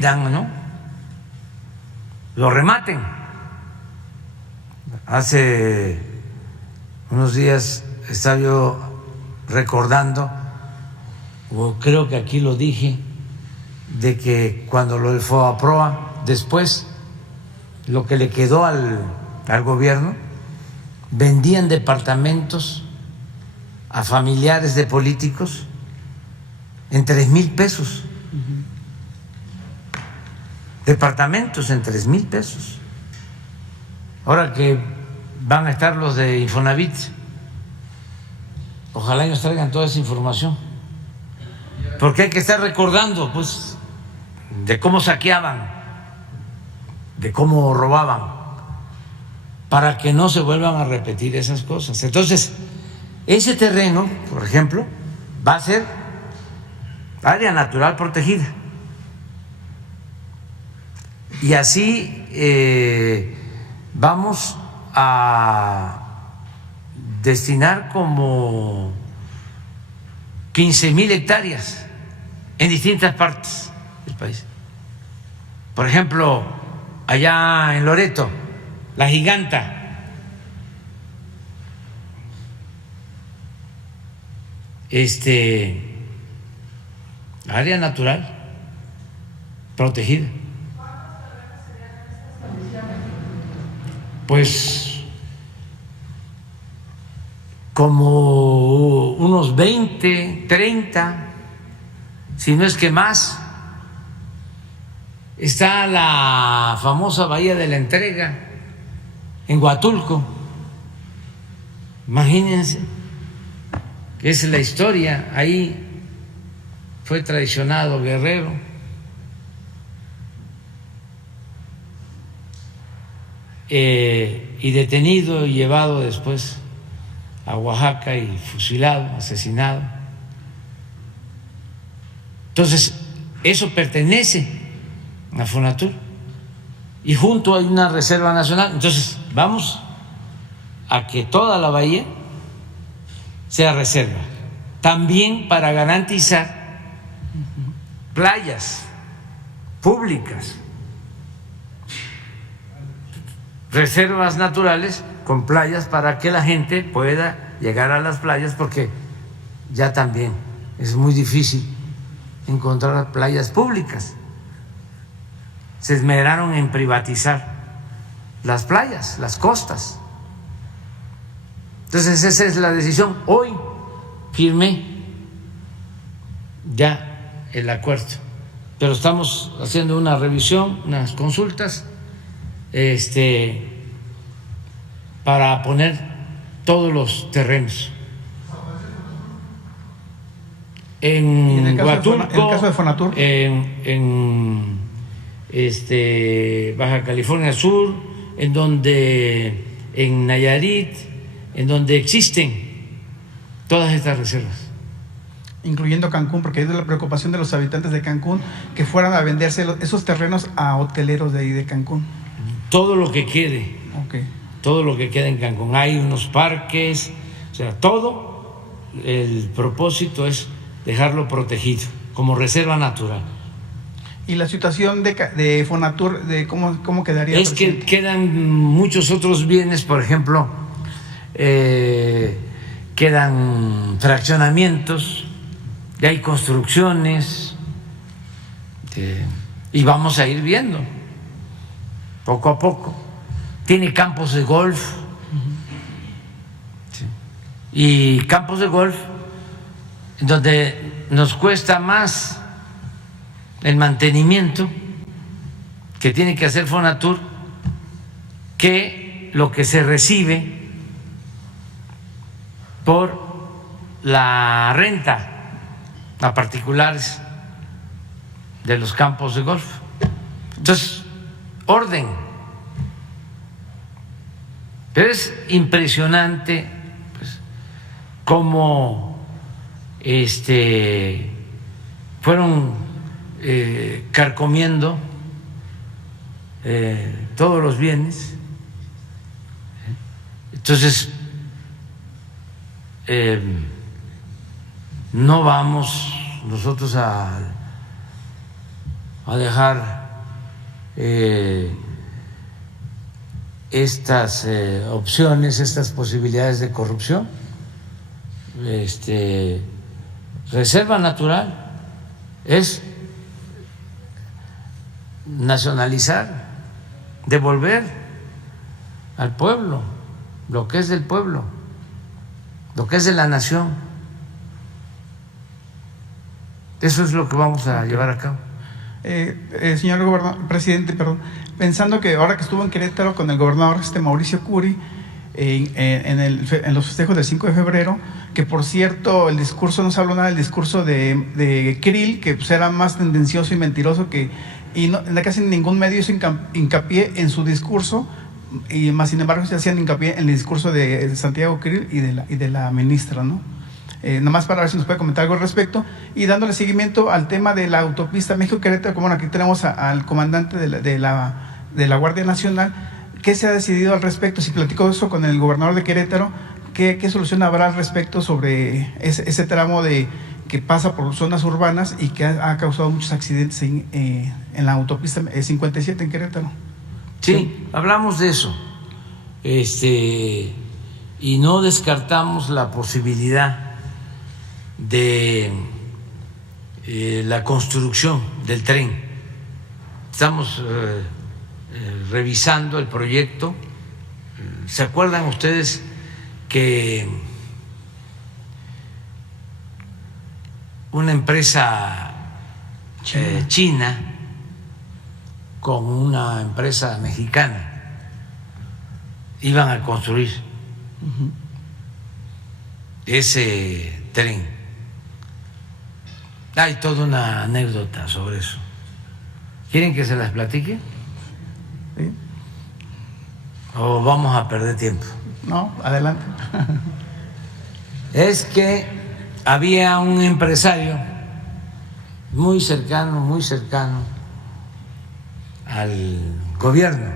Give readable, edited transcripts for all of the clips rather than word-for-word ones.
¿no? Lo rematen. Hace unos días estaba yo recordando, o creo que aquí lo dije, de que cuando lo del FOBAPROA, después lo que le quedó al gobierno, vendían departamentos a familiares de políticos en 3,000 pesos. Departamentos en 3,000 pesos. Ahora que van a estar los de Infonavit, ojalá ellos traigan toda esa información, porque hay que estar recordando, pues, de cómo saqueaban, de cómo robaban, para que no se vuelvan a repetir esas cosas. Entonces, ese terreno, por ejemplo, va a ser área natural protegida. Y así vamos a destinar como 15,000 hectáreas en distintas partes del país. Por ejemplo, allá en Loreto, La Giganta, área natural protegida. Pues como unos 20, 30, si no es que más. Está la famosa Bahía de la Entrega en Huatulco. Imagínense que es la historia. Ahí fue traicionado Guerrero. Y detenido y llevado después a Oaxaca y fusilado, asesinado. Entonces, eso pertenece a Fonatur y junto hay una reserva nacional. Entonces, vamos a que toda la bahía sea reserva, también para garantizar playas públicas, reservas naturales con playas para que la gente pueda llegar a las playas, porque ya también es muy difícil encontrar playas públicas. Se esmeraron en privatizar las playas, las costas. Entonces esa es la decisión. Hoy firmé ya el acuerdo, pero estamos haciendo una revisión, unas consultas, para poner todos los terrenos. En Huatulco, en el caso de Fonatur, en Baja California Sur, en Nayarit, en donde existen todas estas reservas. incluyendo Cancún, porque es de la preocupación de los habitantes de Cancún que fueran a venderse esos terrenos a hoteleros de ahí de Cancún. Todo lo que quede, Okay. todo lo que quede en Cancún. Hay unos parques, o sea, todo. El propósito es dejarlo protegido como reserva natural. ¿Y la situación de Fonatur, de cómo quedaría? Es que quedan muchos otros bienes, por ejemplo, quedan fraccionamientos, y hay construcciones, y vamos a ir viendo poco a poco. Tiene campos de golf, sí, y campos de golf donde nos cuesta más el mantenimiento que tiene que hacer Fonatur que lo que se recibe por la renta a particulares de los campos de golf. Entonces, orden. Pero es impresionante, pues, cómo fueron carcomiendo todos los bienes. Entonces, no vamos nosotros a a dejar estas opciones, estas posibilidades de corrupción. Reserva natural es nacionalizar, devolver al pueblo lo que es del pueblo, lo que es de la nación. Eso es lo que vamos a llevar a cabo. Señor presidente, pensando que ahora que estuvo en Querétaro con el gobernador Mauricio Curi en los festejos del 5 de febrero, que por cierto el discurso, no se habló nada del discurso de Krill, que pues era más tendencioso y mentiroso y no, casi ningún medio hizo hincapié en su discurso, y más sin embargo se hacían hincapié en el discurso de Santiago Krill y de la ministra, ¿no? Nomás para ver si nos puede comentar algo al respecto, y dándole seguimiento al tema de la autopista México-Querétaro. Como aquí tenemos al comandante de la Guardia Nacional. ¿Qué se ha decidido al respecto? Si platicó eso con el gobernador de Querétaro, ¿qué solución habrá al respecto sobre ese tramo que pasa por zonas urbanas y que ha causado muchos accidentes en la autopista 57 en Querétaro? Sí, hablamos de eso, y no descartamos la posibilidad de la construcción del tren. Estamos revisando el proyecto. ¿Se acuerdan ustedes que una empresa china con una empresa mexicana iban a construir ese tren? Hay toda una anécdota sobre eso. ¿Quieren que se las platique? Sí. ¿O vamos a perder tiempo? No, adelante. Es que había un empresario muy cercano al gobierno,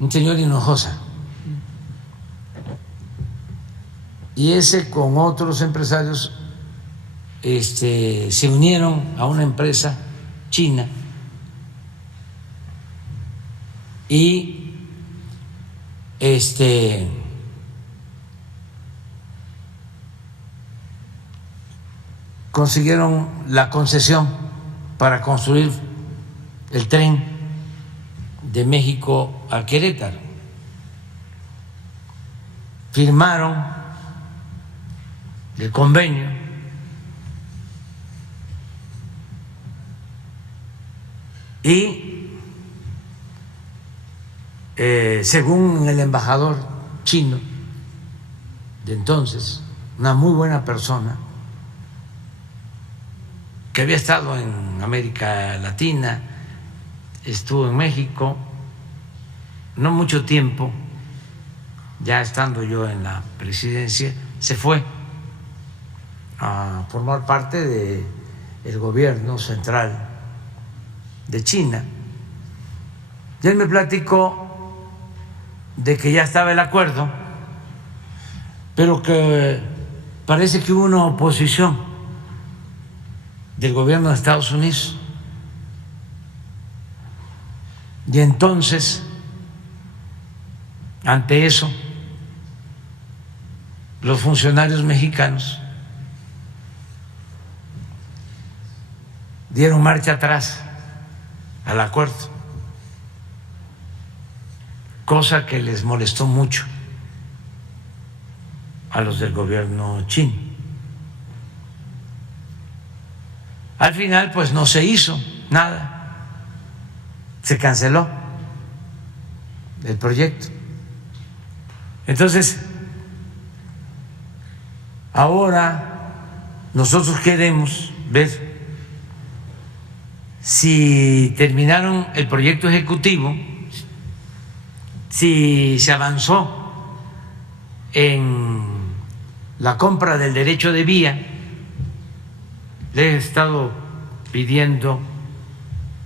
un señor Hinojosa, y ese con otros empresarios se unieron a una empresa china y consiguieron la concesión para construir el tren de México a Querétaro. Firmaron el convenio y según el embajador chino de entonces, una muy buena persona que había estado en América Latina, estuvo en México no mucho tiempo, ya estando yo en la presidencia, se fue a formar parte del gobierno central de China. Y él me platicó de que ya estaba el acuerdo, pero que parece que hubo una oposición del gobierno de Estados Unidos. Y entonces, ante eso, los funcionarios mexicanos dieron marcha atrás al acuerdo, cosa que les molestó mucho a los del gobierno chino. Al final, pues no se hizo nada, se canceló el proyecto. Entonces, ahora nosotros queremos ver si terminaron el proyecto ejecutivo, si se avanzó en la compra del derecho de vía. Le he estado pidiendo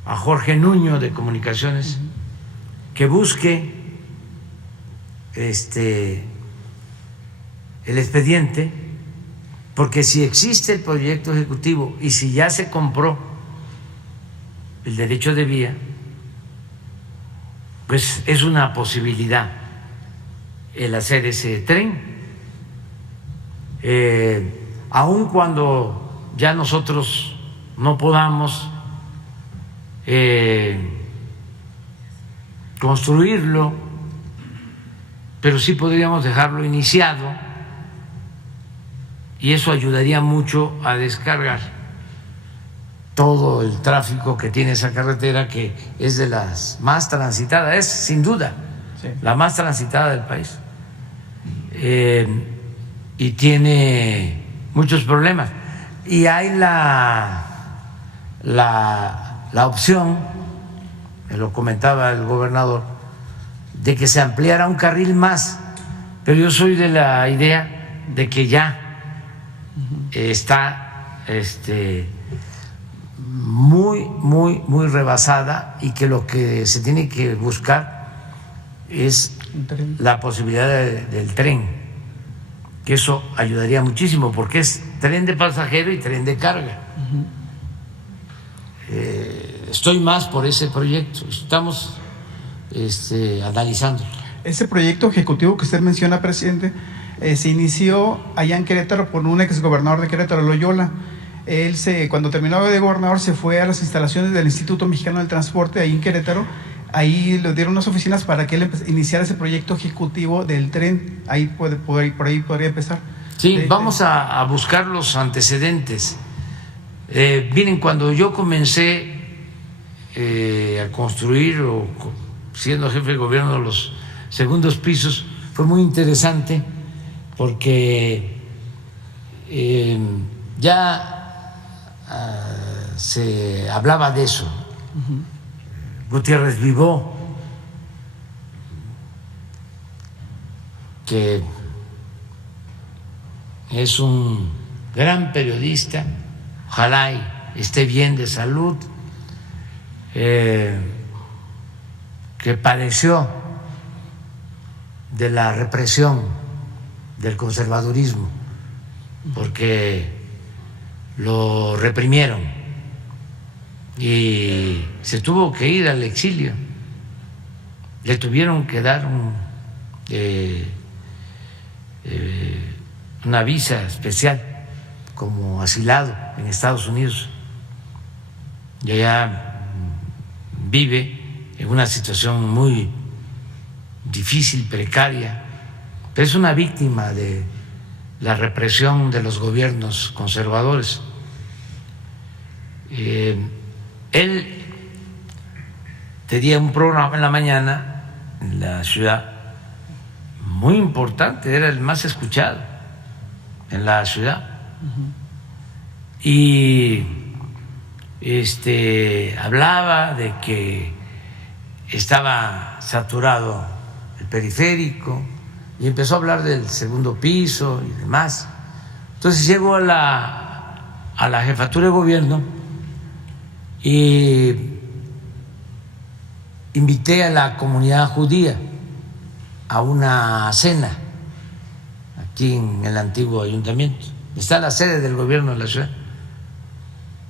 a Jorge Nuño de Comunicaciones que busque el expediente, porque si existe el proyecto ejecutivo y si ya se compró el derecho de vía, pues es una posibilidad el hacer ese tren, aun cuando ya nosotros no podamos construirlo, pero sí podríamos dejarlo iniciado y eso ayudaría mucho a descargar todo el tráfico que tiene esa carretera, que es de las más transitadas, es sin duda la más transitada del país, y tiene muchos problemas. Y hay la opción, me lo comentaba el gobernador, de que se ampliara un carril más, pero yo soy de la idea de que ya está muy rebasada y que lo que se tiene que buscar es la posibilidad del tren, que eso ayudaría muchísimo porque es tren de pasajero y tren de carga. Estoy más por ese proyecto, estamos analizando. Ese proyecto ejecutivo que usted menciona, presidente, se inició allá en Querétaro por un exgobernador de Querétaro, Loyola. Él cuando terminó de gobernador se fue a las instalaciones del Instituto Mexicano del Transporte ahí en Querétaro. Ahí le dieron unas oficinas para que él iniciara ese proyecto ejecutivo del tren. Ahí por ahí podría empezar. Sí, vamos a buscar los antecedentes. Miren, cuando yo comencé a construir, o siendo jefe de gobierno, los segundos pisos, fue muy interesante porque ya se hablaba de eso. Gutiérrez Vivó, que es un gran periodista, ojalá y esté bien de salud, que padeció de la represión del conservadurismo, porque lo reprimieron y se tuvo que ir al exilio. Le tuvieron que dar una visa especial como asilado en Estados Unidos, y allá vive en una situación muy difícil, precaria, pero es una víctima de la represión de los gobiernos conservadores. Él tenía un programa en la mañana en la ciudad muy importante, era el más escuchado en la ciudad. Y hablaba de que estaba saturado el periférico y empezó a hablar del segundo piso y demás. Entonces llegó a la jefatura de gobierno y invité a la comunidad judía a una cena aquí en el antiguo ayuntamiento. Está la sede del gobierno de la ciudad.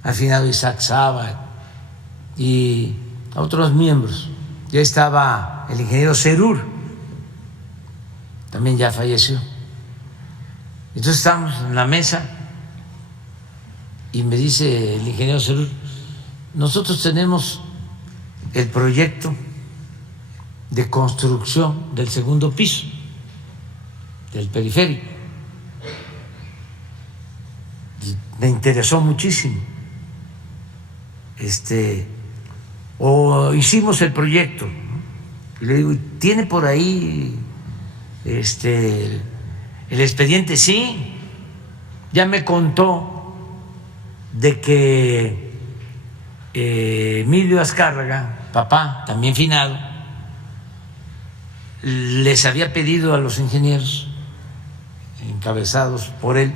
Al final Isaac Saba y a otros miembros. Ya estaba el ingeniero Serur, también ya falleció. Entonces estamos en la mesa y me dice el ingeniero Serur: nosotros tenemos el proyecto de construcción del segundo piso del periférico. Me interesó muchísimo. O hicimos el proyecto, ¿no? Y le digo: ¿tiene por ahí el expediente? Sí, ya me contó de que Emilio Azcárraga, papá, también finado, les había pedido a los ingenieros encabezados por él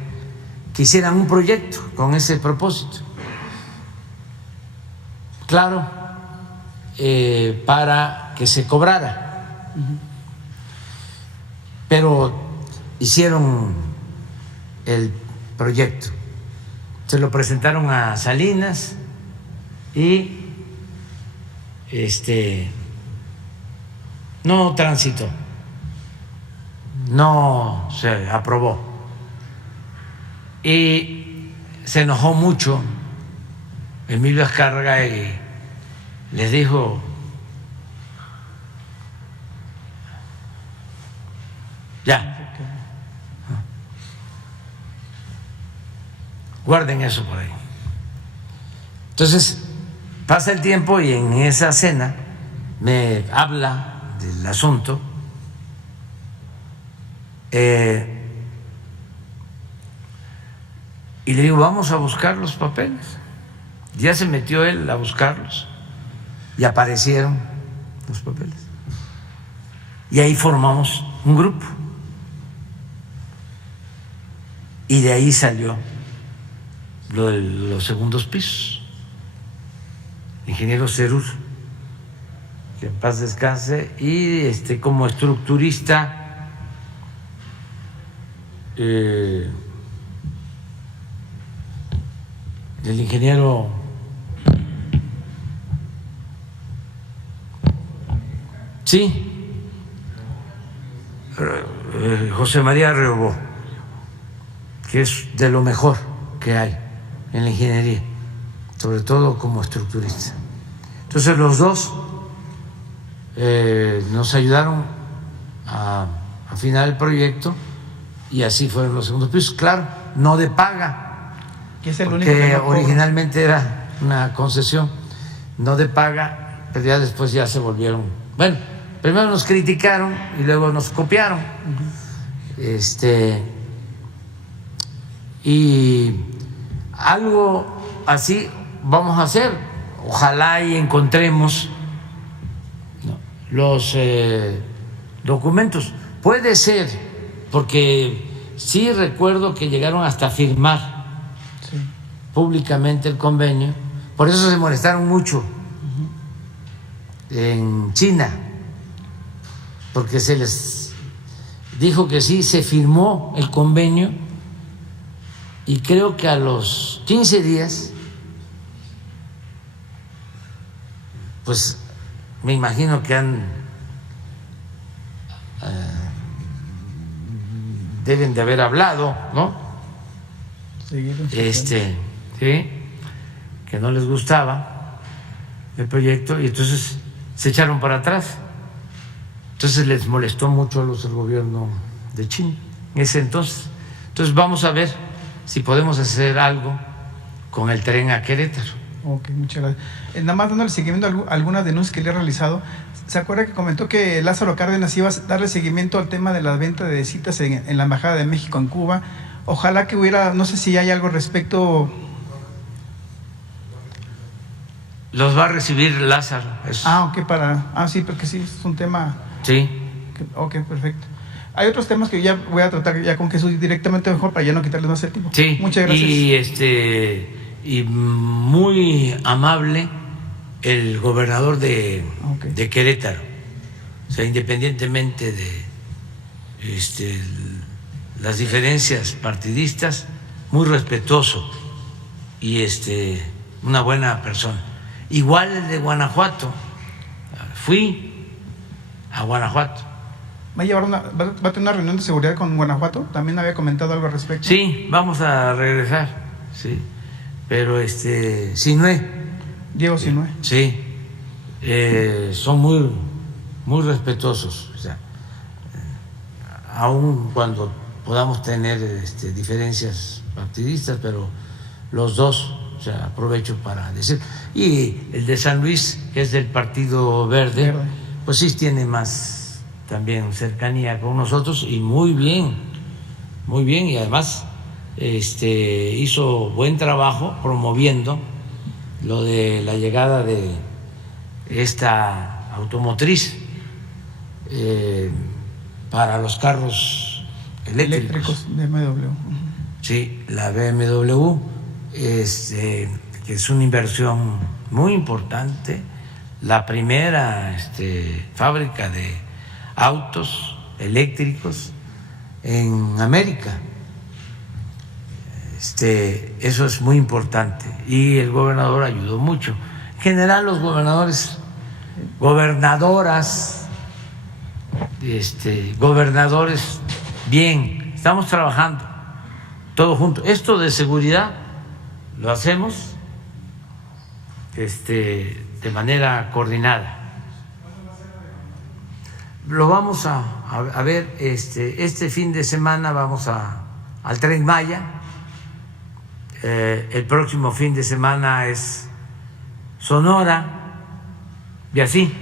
que hicieran un proyecto con ese propósito. Claro, para que se cobrara. Pero hicieron el proyecto. Se lo presentaron a Salinas y no transitó, no se aprobó. Y se enojó mucho Emilio Azcárraga y les dijo: ya, guarden eso por ahí. Entonces pasa el tiempo y en esa cena me habla del asunto. Y le digo: vamos a buscar los papeles. Ya se metió él a buscarlos y aparecieron los papeles. Y ahí formamos un grupo. Y de ahí salió lo de los segundos pisos. El ingeniero Cerur, que en paz descanse, y como estructurista el ingeniero José María Reobó, que es de lo mejor que hay en la ingeniería, sobre todo como estructurista. Entonces los dos nos ayudaron a afinar el proyecto y así fueron los segundos pisos. Claro, no de paga, que es el único que no originalmente era una concesión, no de paga, pero ya después ya se volvieron. Bueno, primero nos criticaron y luego nos copiaron. Y algo así vamos a hacer. Ojalá y encontremos los documentos. Puede ser, porque sí recuerdo que llegaron hasta firmar públicamente el convenio. Por eso se molestaron mucho en China, porque se les dijo que sí, se firmó el convenio y creo que a los 15 días, pues me imagino que deben de haber hablado, ¿no? Sí, que no les gustaba el proyecto y entonces se echaron para atrás. Entonces les molestó mucho a los del gobierno de China en ese entonces. Entonces vamos a ver si podemos hacer algo con el tren a Querétaro. Ok, muchas gracias. Nada más dándole seguimiento a algunas denuncias que le he realizado. ¿Se acuerda que comentó que Lázaro Cárdenas iba a darle seguimiento al tema de la venta de citas en la Embajada de México en Cuba? Ojalá que hubiera, no sé si hay algo al respecto. Los va a recibir Lázaro. Sí, porque sí, es un tema. Sí. Ok, perfecto. Hay otros temas que ya voy a tratar ya con Jesús directamente mejor para ya no quitarles más el tiempo. Sí. Muchas gracias. Y muy amable el gobernador de Querétaro. O sea, independientemente de las diferencias partidistas, muy respetuoso y una buena persona. Igual el de Guanajuato. Fui a Guanajuato. ¿Va a tener una reunión de seguridad con Guanajuato? También había comentado algo al respecto. Sí, vamos a regresar, sí. Pero Sinué. Diego Sinué. Sí, son muy respetuosos. O sea, aun cuando podamos tener diferencias partidistas, pero los dos, o sea, aprovecho para decir. Y el de San Luis, que es del Partido Verde, pues sí tiene más también cercanía con nosotros y muy bien, y además hizo buen trabajo promoviendo lo de la llegada de esta automotriz para los carros eléctricos de BMW. Sí, la BMW que es una inversión muy importante, la primera fábrica de autos eléctricos en América. Eso es muy importante y el gobernador ayudó mucho. En general los gobernadores, gobernadoras, gobernadores, bien, estamos trabajando todos juntos. Esto de seguridad lo hacemos de manera coordinada. Lo vamos a ver este fin de semana, vamos al Tren Maya. El próximo fin de semana es Sonora y así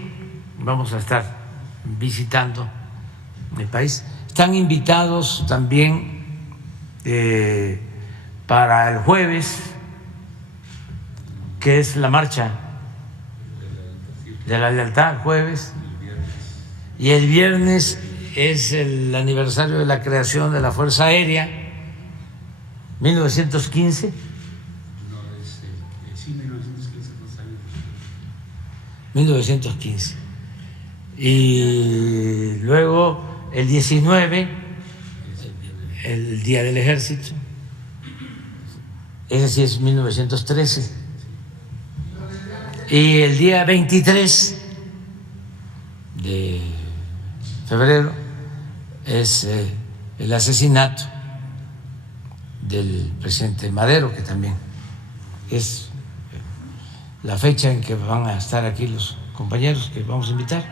vamos a estar visitando el país. Están invitados también para el jueves, que es la marcha de la lealtad, el jueves, y el viernes es el aniversario de la creación de la Fuerza Aérea, 1915. 1915. Y luego el 19, el Día del Ejército, ese sí es 1913. Y el día 23 de febrero es el asesinato del presidente Madero, que también es la fecha en que van a estar aquí los compañeros que vamos a invitar.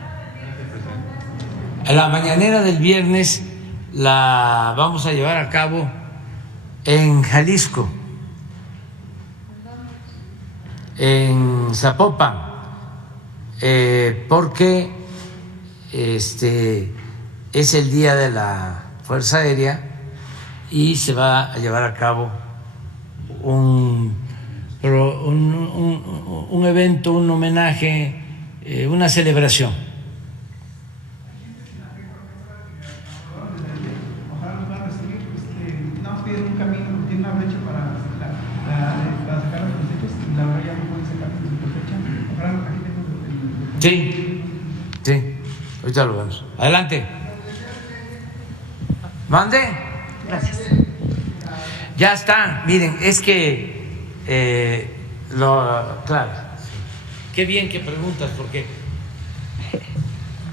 La mañanera del viernes la vamos a llevar a cabo en Jalisco, en Zapopan, porque es el día de la Fuerza Aérea y se va a llevar a cabo un evento, un homenaje, una celebración. Ojalá nos van a recibir, nos piden un camino, tiene una fecha para sacar las cosechas y la verdad ya no pueden sacar su cosecha. Ojalá aquí tenemos Sí, ahorita lo vemos. Adelante. ¿Mande? Gracias. Ya está, miren, es que claro, qué bien que preguntas, porque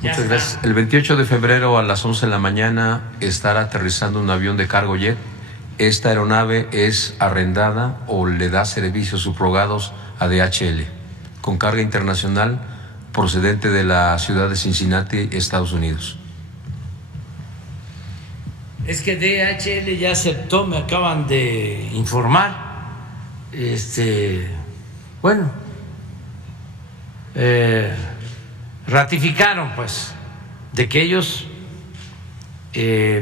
muchas gracias. El 28 de febrero a las 11 de la mañana estará aterrizando un avión de cargo jet. Esta aeronave es arrendada o le da servicios subrogados a DHL con carga internacional procedente de la ciudad de Cincinnati, Estados Unidos. Es que DHL ya aceptó, me acaban de informar. Bueno, ratificaron pues de que ellos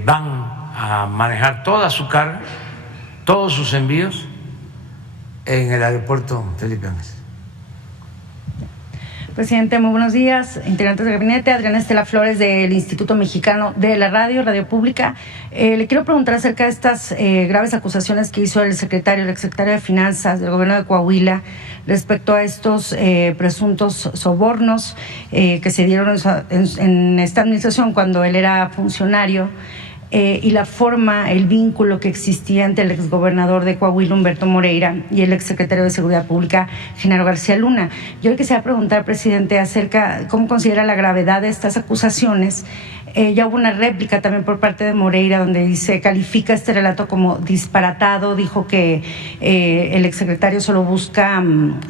van a manejar toda su carga, todos sus envíos en el aeropuerto Felipe Ángeles. Presidente, muy buenos días. Integrantes del gabinete, Adriana Estela Flores del Instituto Mexicano de la Radio Pública. Le quiero preguntar acerca de estas graves acusaciones que hizo el exsecretario de Finanzas del gobierno de Coahuila respecto a estos presuntos sobornos que se dieron en esta administración cuando él era funcionario. Y la forma, el vínculo que existía entre el exgobernador de Coahuila, Humberto Moreira, y el exsecretario de Seguridad Pública, Genaro García Luna. Yo le quisiera preguntar, presidente, acerca de cómo considera la gravedad de estas acusaciones. Ya hubo una réplica también por parte de Moreira donde califica este relato como disparatado, dijo que el exsecretario solo busca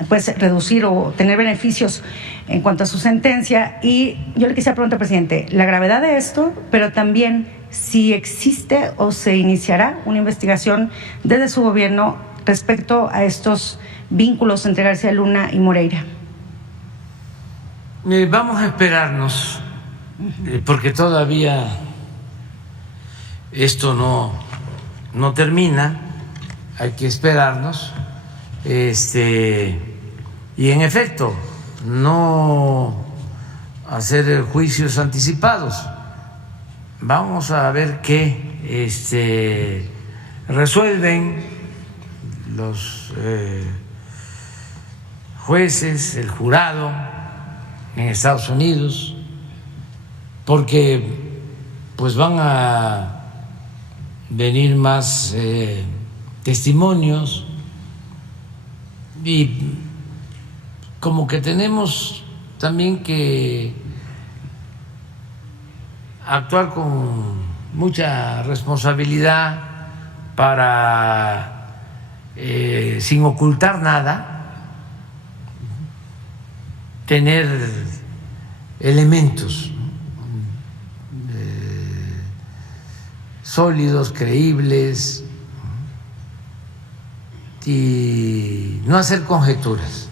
pues reducir o tener beneficios en cuanto a su sentencia. Y yo le quisiera preguntar, presidente, la gravedad de esto, pero también si existe o se iniciará una investigación desde su gobierno respecto a estos vínculos entre García Luna y Moreira. Vamos a esperarnos, porque todavía esto no termina, hay que esperarnos, y en efecto, no hacer juicios anticipados. Vamos a ver qué resuelven los jueces, el jurado en Estados Unidos, porque pues van a venir más testimonios, y como que tenemos también que actuar con mucha responsabilidad para, sin ocultar nada, tener elementos sólidos, creíbles, y no hacer conjeturas.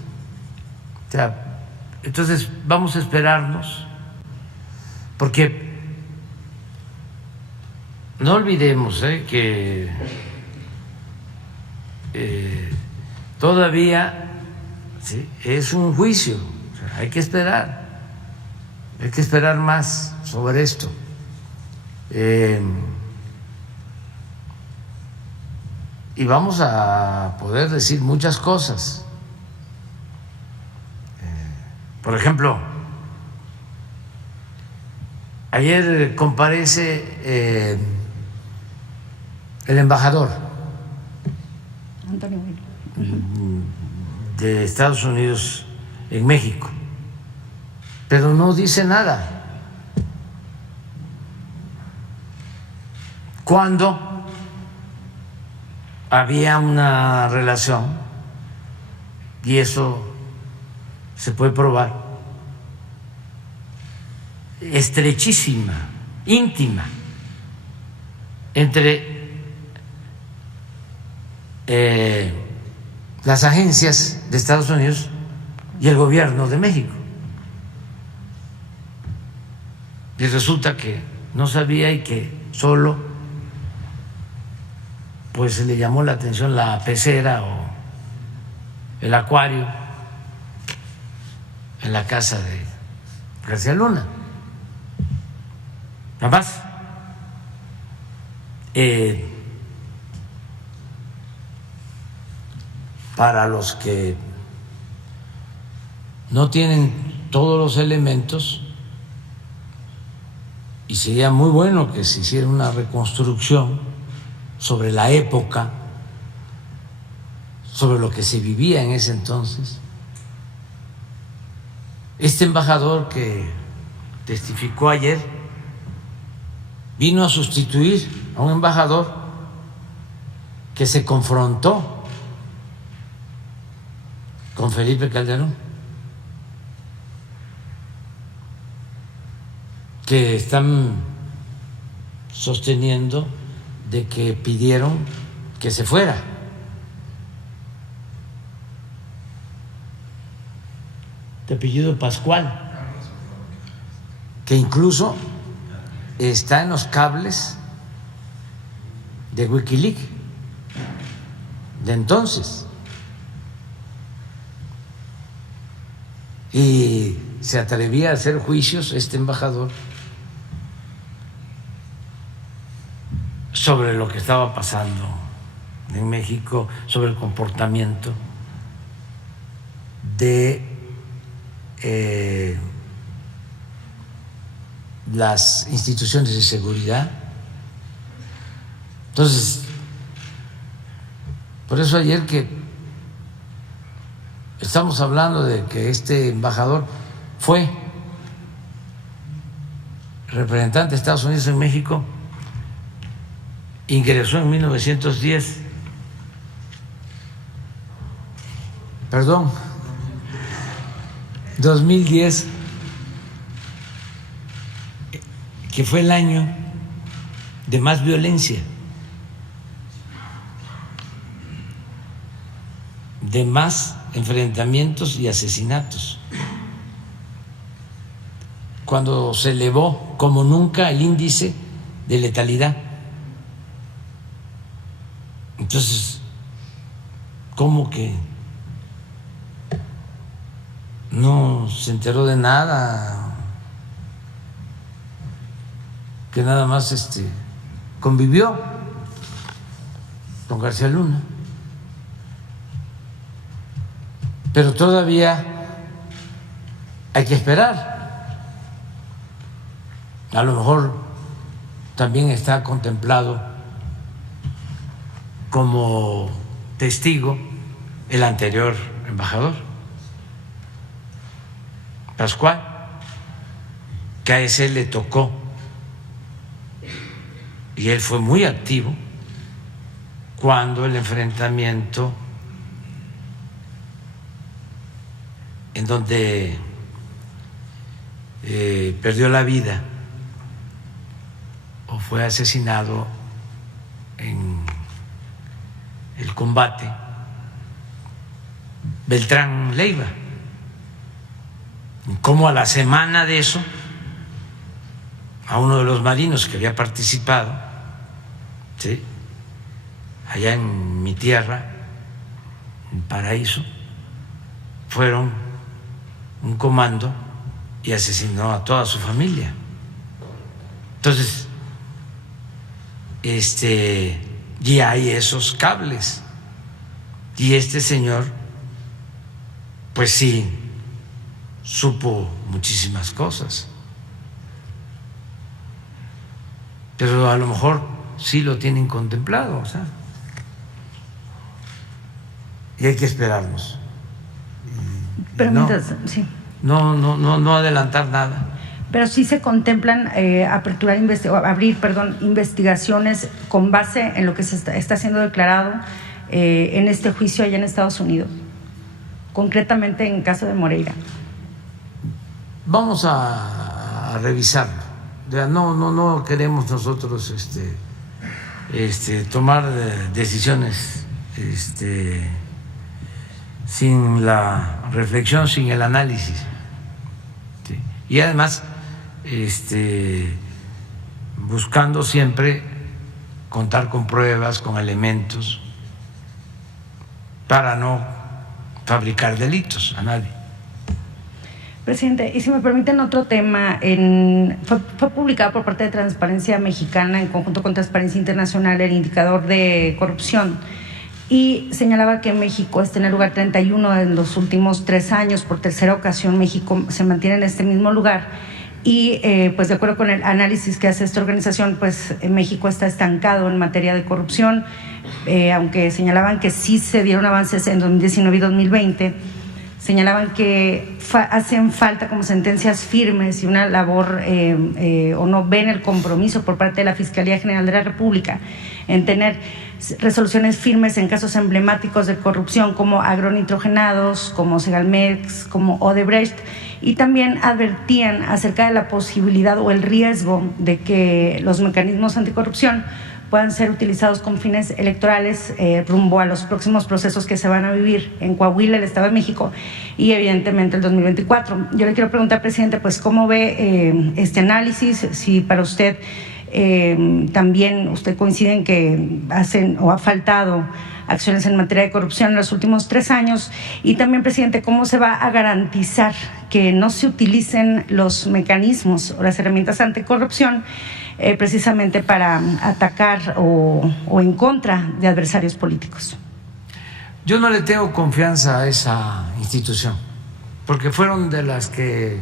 O sea, entonces vamos a esperarnos, porque no olvidemos que todavía ¿sí? es un juicio, o sea, hay que esperar más sobre esto. Y vamos a poder decir muchas cosas. Por ejemplo, ayer comparece el embajador Antonio de Estados Unidos en México, pero no dice nada. Cuando había una relación, y eso se puede probar, estrechísima, íntima, entre las agencias de Estados Unidos y el gobierno de México. Y resulta que no sabía, y que solo pues se le llamó la atención la pecera o el acuario en la casa de García Luna. Nada más. Para los que no tienen todos los elementos, y sería muy bueno que se hiciera una reconstrucción sobre la época, sobre lo que se vivía en ese entonces. Este embajador que testificó ayer vino a sustituir a un embajador que se confrontó con Felipe Calderón, que están sosteniendo de que pidieron que se fuera. De apellido Pascual, que incluso está en los cables de Wikileaks de entonces, y se atrevía a hacer juicios este embajador sobre lo que estaba pasando en México, sobre el comportamiento de las instituciones de seguridad. Entonces, por eso ayer que estamos hablando de que este embajador fue representante de Estados Unidos en México, ingresó en 1910, perdón, 2010, que fue el año de más violencia, de más enfrentamientos y asesinatos, cuando se elevó como nunca el índice de letalidad. Entonces, ¿cómo que no se enteró de nada? Que nada más convivió con García Luna. Pero todavía hay que esperar. A lo mejor también está contemplado como testigo el anterior embajador, Pascual, que a ese le tocó, y él fue muy activo cuando el enfrentamiento en donde perdió la vida o fue asesinado en el combate Beltrán Leiva. Como a la semana de eso, a uno de los marinos que había participado, ¿sí?, allá en mi tierra, en Paraíso, fueron un comando y asesinó a toda su familia. Entonces, y hay esos cables. Y este señor, pues sí, supo muchísimas cosas. Pero a lo mejor sí lo tienen contemplado, o sea, y hay que esperarnos. Pero no, mientras, sí. No adelantar nada. Pero sí se contemplan abrir investigaciones con base en lo que está siendo declarado en este juicio allá en Estados Unidos, concretamente en caso de Moreira. Vamos a revisarlo. No queremos nosotros tomar decisiones sin la reflexión, sin el análisis, ¿sí? Y además buscando siempre contar con pruebas, con elementos, para no fabricar delitos a nadie. Presidente, y si me permiten otro tema, fue publicado por parte de Transparencia Mexicana en conjunto con Transparencia Internacional el indicador de corrupción, y señalaba que México está en el lugar 31 en los últimos 3 años. Por tercera ocasión México se mantiene en este mismo lugar, y pues de acuerdo con el análisis que hace esta organización, pues México está estancado en materia de corrupción, aunque señalaban que sí se dieron avances en 2019 y 2020. Señalaban que hacen falta como sentencias firmes y una labor, o no ven el compromiso por parte de la Fiscalía General de la República en tener resoluciones firmes en casos emblemáticos de corrupción como agronitrogenados, como Segalmex, como Odebrecht, y también advertían acerca de la posibilidad o el riesgo de que los mecanismos anticorrupción puedan ser utilizados con fines electorales rumbo a los próximos procesos que se van a vivir en Coahuila, el Estado de México, y evidentemente el 2024. Yo le quiero preguntar, presidente, pues cómo ve este análisis, si para usted también usted coincide en que hacen o ha faltado acciones en materia de corrupción en los últimos 3 años, y también, presidente, cómo se va a garantizar que no se utilicen los mecanismos o las herramientas anticorrupción precisamente para atacar o en contra de adversarios políticos. Yo no le tengo confianza a esa institución, porque fueron de las que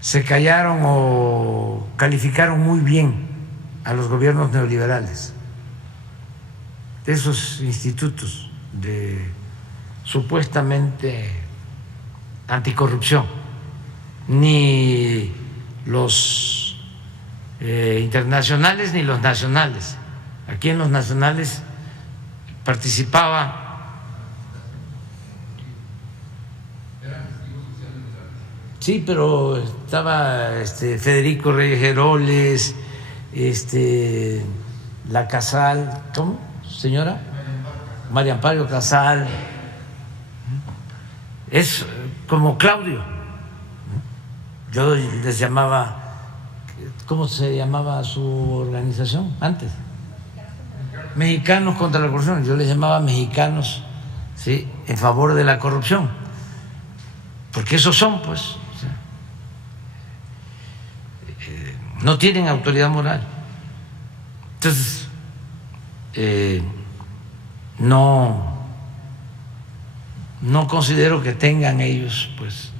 se callaron o calificaron muy bien a los gobiernos neoliberales. Esos institutos de supuestamente anticorrupción, ni los internacionales ni los nacionales. Aquí en los nacionales participaba sí, pero estaba Federico Reyes Heroles, la Casal, ¿cómo? Señora María Amparo Casal, es como Claudio. Yo les llamaba, ¿cómo se llamaba su organización antes? Mexicanos contra la corrupción. Yo les llamaba mexicanos, ¿sí?, en favor de la corrupción, porque esos son, pues, no tienen autoridad moral. Entonces, no considero que tengan ellos, pues,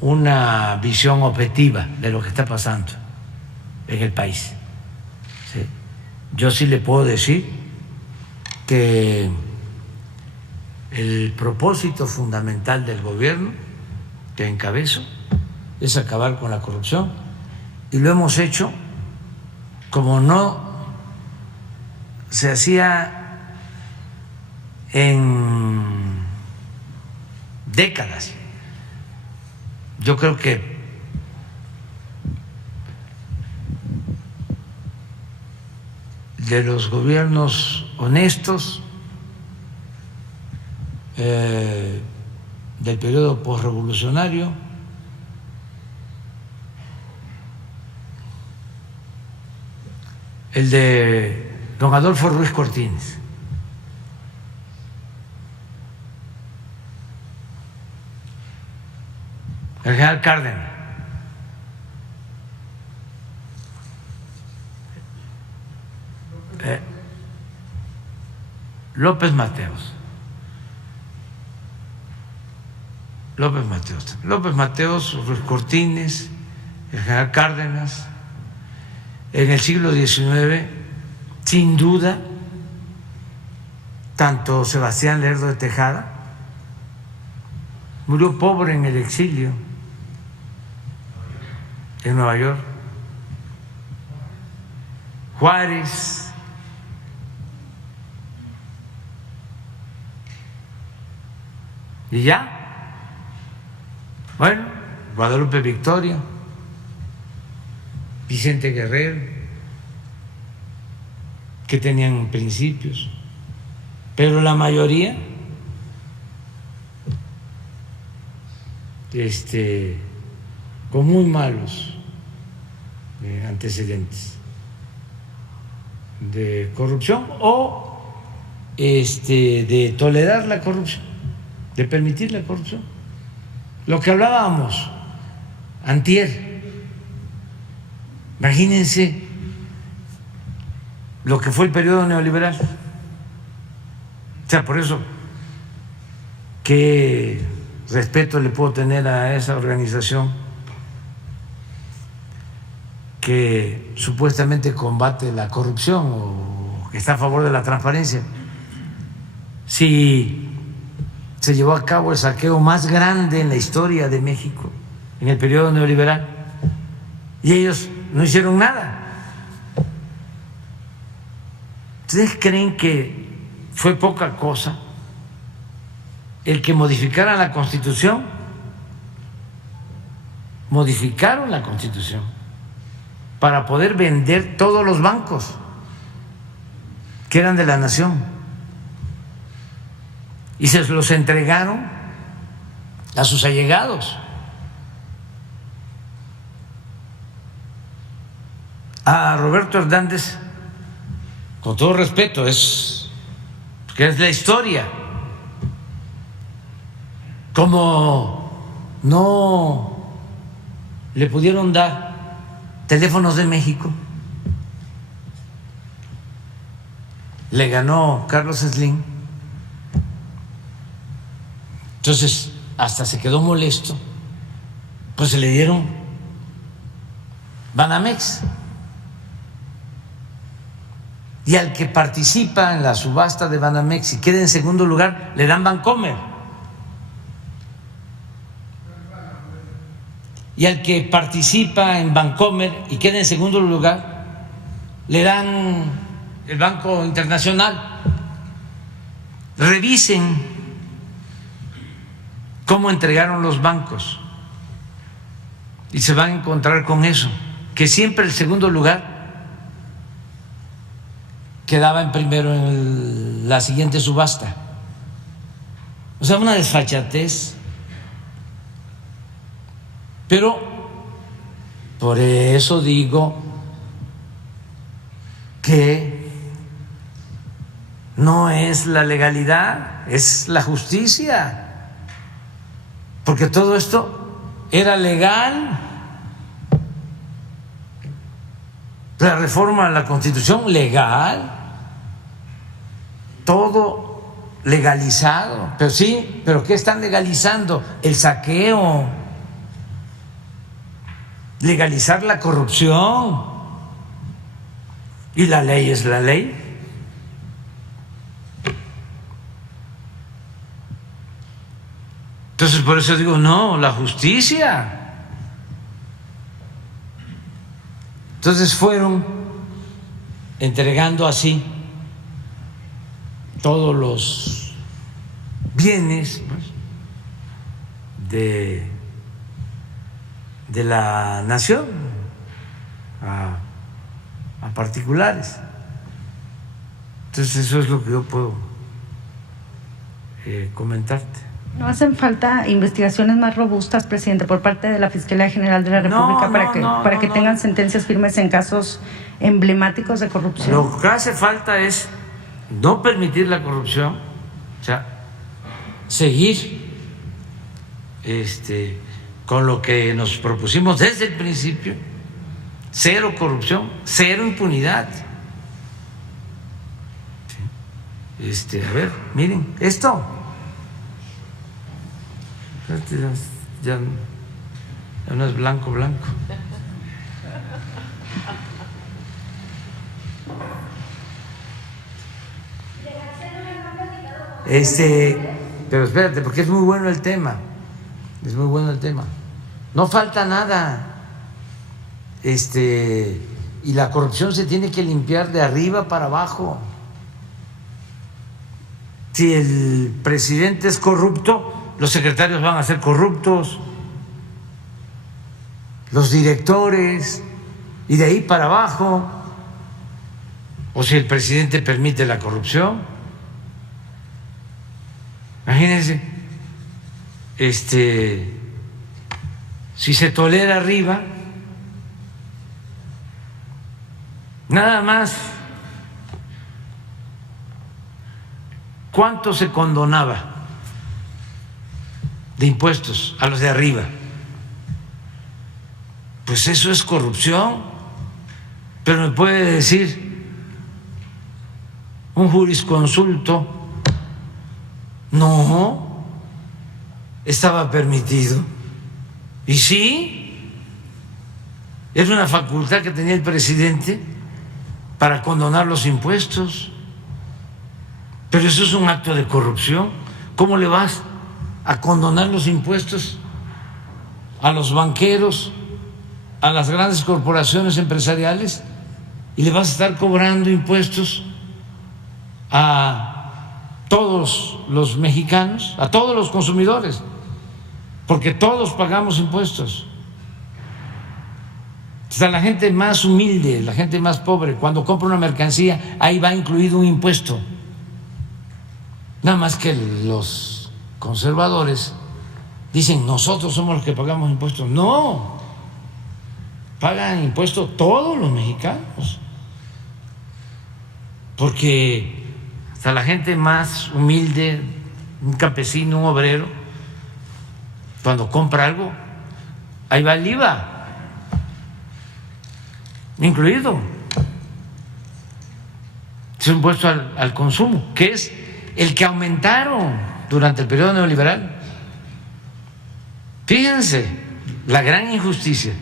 una visión objetiva de lo que está pasando en el país. yo sí le puedo decir que el propósito fundamental del gobierno que encabezo es acabar con la corrupción, y lo hemos hecho como no se hacía en décadas. Yo creo que de los gobiernos honestos del periodo posrevolucionario, el de don Adolfo Ruiz Cortines, el general Cárdenas, López Mateos, Ruiz Cortines, el general Cárdenas. En el siglo XIX, sin duda, tanto Sebastián Lerdo de Tejada murió pobre en el exilio en Nueva York. Juárez, y ya, bueno, Guadalupe Victoria, Vicente Guerrero, que tenían principios, pero la mayoría con muy malos antecedentes de corrupción o de tolerar la corrupción, de permitir la corrupción. Lo que hablábamos antier, imagínense lo que fue el periodo neoliberal. O sea, por eso, ¿qué respeto le puedo tener a esa organización que supuestamente combate la corrupción o que está a favor de la transparencia? Si se llevó a cabo el saqueo más grande en la historia de México en el periodo neoliberal y ellos no hicieron nada. ¿Ustedes creen que fue poca cosa el que modificaran la Constitución? Modificaron la Constitución para poder vender todos los bancos que eran de la nación y se los entregaron a sus allegados. A Roberto Hernández, con todo respeto, que es la historia, como no le pudieron dar Teléfonos de México, le ganó Carlos Slim. Entonces hasta se quedó molesto, pues se le dieron Banamex. Y al que participa en la subasta de Banamex y queda en segundo lugar, le dan Bancomer. Y al que participa en Bancomer y queda en segundo lugar, le dan el Banco Internacional. Revisen cómo entregaron los bancos y se van a encontrar con eso, que siempre el segundo lugar quedaba en primero en la siguiente subasta. O sea, una desfachatez. Pero por eso digo que no es la legalidad, es la justicia, porque todo esto era legal. La reforma a la Constitución, legal, todo legalizado. Pero sí, ¿pero qué están legalizando? El saqueo, legalizar la corrupción. Y la ley es la ley. Entonces, por eso digo, no, la justicia. Entonces fueron entregando así todos los bienes, pues, de la nación a particulares. Entonces eso es lo que yo puedo comentarte. ¿No hacen falta investigaciones más robustas, presidente, por parte de la Fiscalía General de la República para que tengan sentencias firmes en casos emblemáticos de corrupción? Lo que hace falta es no permitir la corrupción, o sea, seguir con lo que nos propusimos desde el principio: cero corrupción, cero impunidad. A ver, miren, esto ya no es blanco. Pero espérate, porque es muy bueno el tema. No falta nada. Y la corrupción se tiene que limpiar de arriba para abajo. Si el presidente es corrupto, los secretarios van a ser corruptos, los directores, y de ahí para abajo. O si el presidente permite la corrupción, imagínense, si se tolera arriba, nada más, ¿cuánto se condonaba de impuestos a los de arriba? Pues eso es corrupción. Pero me puede decir un jurisconsulto: no, estaba permitido. Y sí, es una facultad que tenía el presidente para condonar los impuestos. Pero eso es un acto de corrupción. ¿Cómo le vas a condonar los impuestos a los banqueros, a las grandes corporaciones empresariales, y le vas a estar cobrando impuestos a todos los mexicanos, a todos los consumidores? Porque todos pagamos impuestos. Hasta la gente más humilde, la gente más pobre, cuando compra una mercancía, ahí va incluido un impuesto. Nada más que los conservadores dicen: nosotros somos los que pagamos impuestos. No, pagan impuestos todos los mexicanos, porque hasta la gente más humilde, un campesino, un obrero, cuando compra algo, ahí va el IVA incluido. Es un impuesto al consumo, que es el que aumentaron durante el periodo neoliberal. Fíjense la gran injusticia: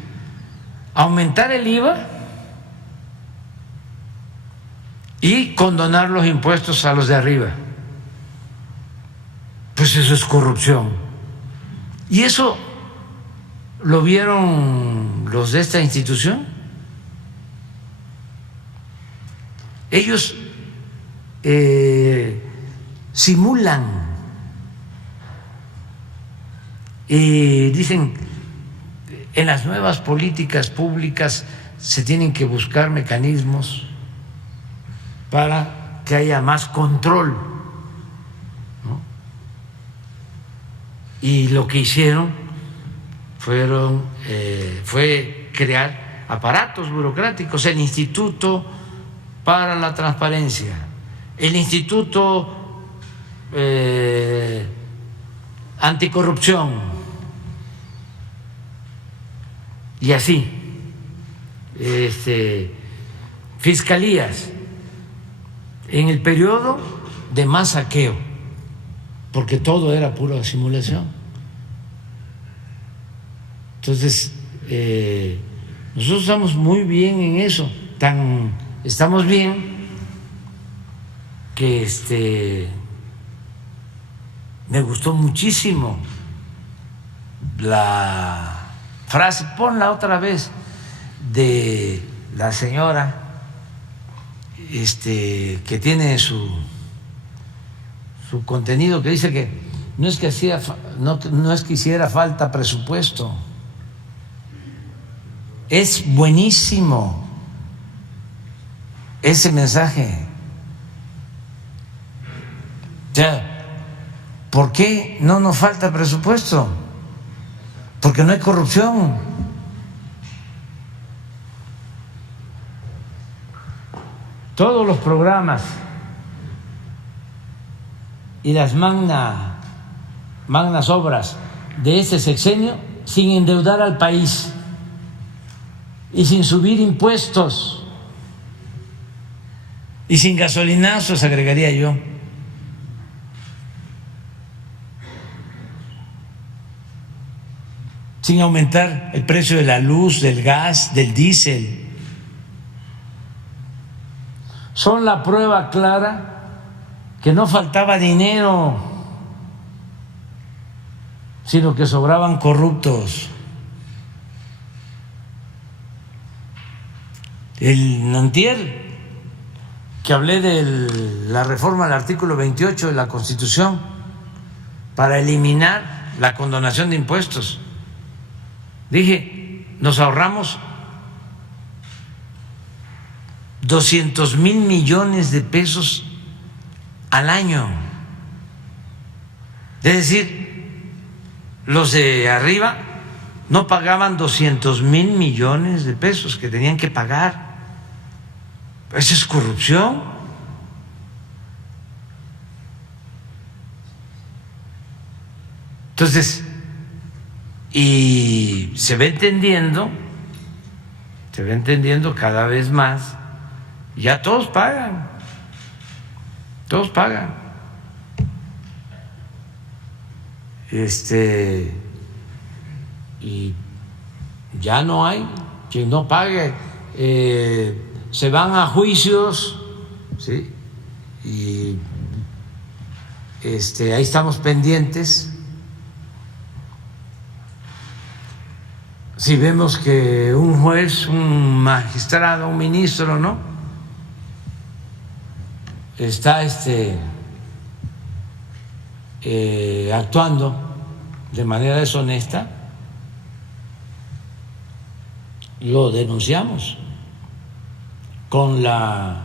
aumentar el IVA y condonar los impuestos a los de arriba. Pues eso es corrupción. Y eso lo vieron los de esta institución. Ellos simulan y dicen: en las nuevas políticas públicas se tienen que buscar mecanismos para que haya más control, ¿no? Y lo que hicieron fue crear aparatos burocráticos: el Instituto para la Transparencia, el Instituto Anticorrupción, y así, fiscalías, en el periodo de más saqueo, porque todo era pura simulación. Entonces, nosotros estamos muy bien en eso, tan estamos bien, que me gustó muchísimo la frase, ponla otra vez, de la señora que tiene su contenido, que dice que no es que hiciera falta presupuesto, es buenísimo ese mensaje. O sea, ¿por qué no nos falta presupuesto? Porque no hay corrupción. Todos los programas y las magnas obras de este sexenio sin endeudar al país y sin subir impuestos y sin gasolinazos, agregaría yo. Sin aumentar el precio de la luz, del gas, del diésel. Son la prueba clara que no faltaba dinero, sino que sobraban corruptos. El antier que hablé de la reforma al artículo 28 de la Constitución para eliminar la condonación de impuestos, dije, nos ahorramos 200,000 millones de pesos al año. Es decir, los de arriba no pagaban 200,000 millones de pesos que tenían que pagar. Eso es corrupción. Entonces, y se va entendiendo cada vez más, ya todos pagan, y ya no hay quien no pague, se van a juicios, ¿sí? Y ahí estamos pendientes. Si vemos que un juez, un magistrado, un ministro, ¿no?, está actuando de manera deshonesta, lo denunciamos con la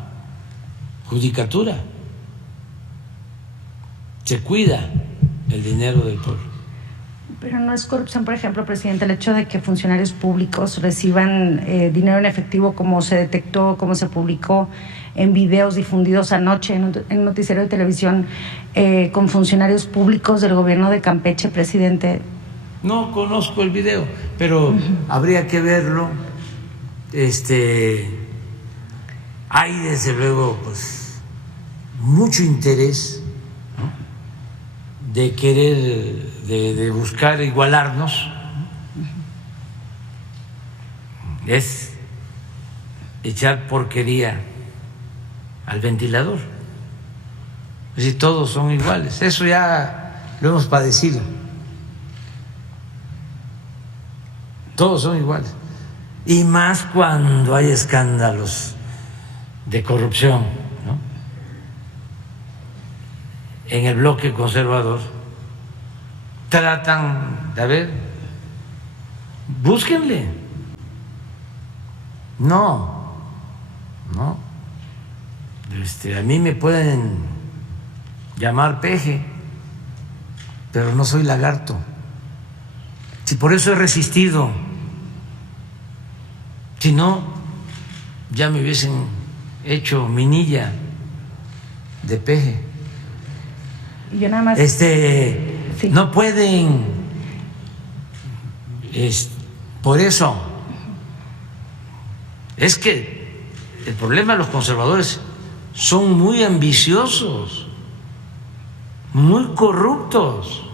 judicatura. Se cuida el dinero del pueblo. Pero no es corrupción, por ejemplo, presidente, el hecho de que funcionarios públicos reciban dinero en efectivo, como se detectó, como se publicó en videos difundidos anoche en un noticiero de televisión con funcionarios públicos del gobierno de Campeche, presidente. No conozco el video, pero habría que verlo. Hay desde luego pues mucho interés, ¿no?, de querer, de buscar igualarnos. Es echar porquería al ventilador. Es decir, todos son iguales. Eso ya lo hemos padecido. Todos son iguales. Y más cuando hay escándalos de corrupción, ¿no?, en el bloque conservador. Tratan de, a ver, búsquenle. No. A mí me pueden llamar peje, pero no soy lagarto. Si por eso he resistido, si no, ya me hubiesen hecho minilla de peje. Y yo nada más. Sí. No pueden, por eso. Es que el problema de los conservadores son muy ambiciosos, muy corruptos.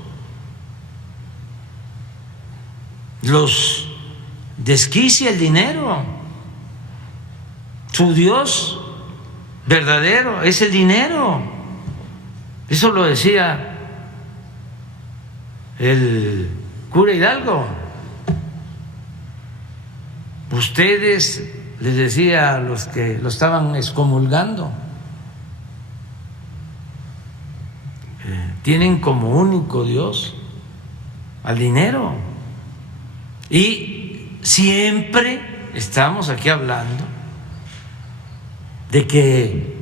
Los desquicia el dinero. Su Dios verdadero es el dinero. Eso lo decía el cura Hidalgo. Ustedes, les decía a los que lo estaban excomulgando, tienen como único Dios al dinero. Y siempre estamos aquí hablando de que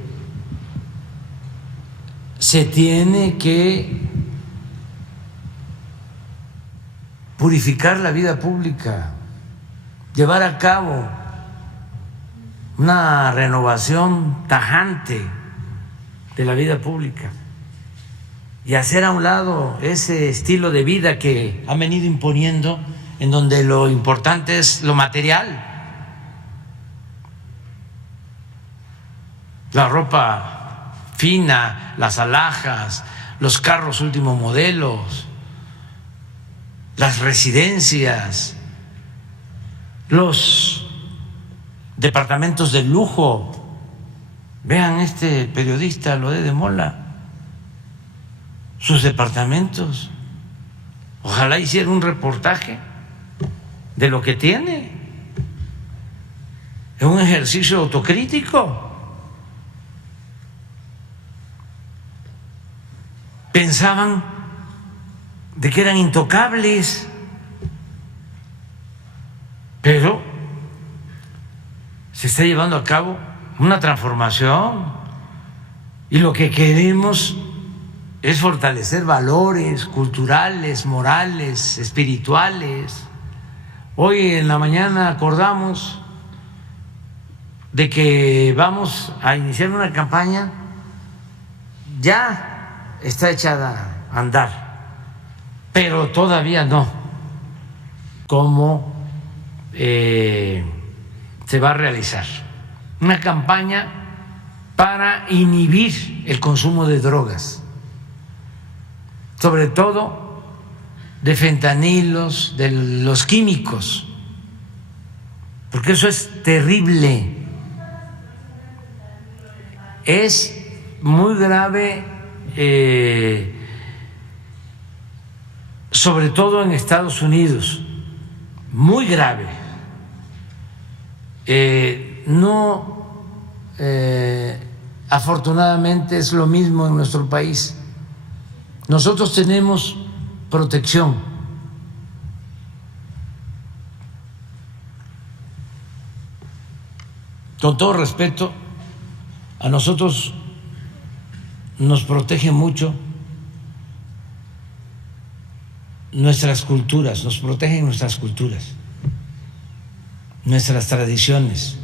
se tiene que purificar la vida pública, llevar a cabo una renovación tajante de la vida pública y hacer a un lado ese estilo de vida que han venido imponiendo, en donde lo importante es lo material, la ropa fina, las alhajas, los carros últimos modelos, las residencias, los departamentos de lujo. Vean este periodista, Loé de Mola, sus departamentos. Ojalá hiciera un reportaje de lo que tiene. Es un ejercicio autocrítico. Pensaban de que eran intocables, pero se está llevando a cabo una transformación y lo que queremos es fortalecer valores culturales, morales, espirituales. Hoy en la mañana acordamos de que vamos a iniciar una campaña, ya está echada a andar, pero todavía no cómo se va a realizar una campaña para inhibir el consumo de drogas, sobre todo de fentanilos, de los químicos, porque eso es terrible, es muy grave, sobre todo en Estados Unidos, muy grave. No, afortunadamente es lo mismo en nuestro país. Nosotros tenemos protección. Con todo respeto, a nosotros nos protege mucho nuestras culturas, nos protegen nuestras culturas, nuestras tradiciones,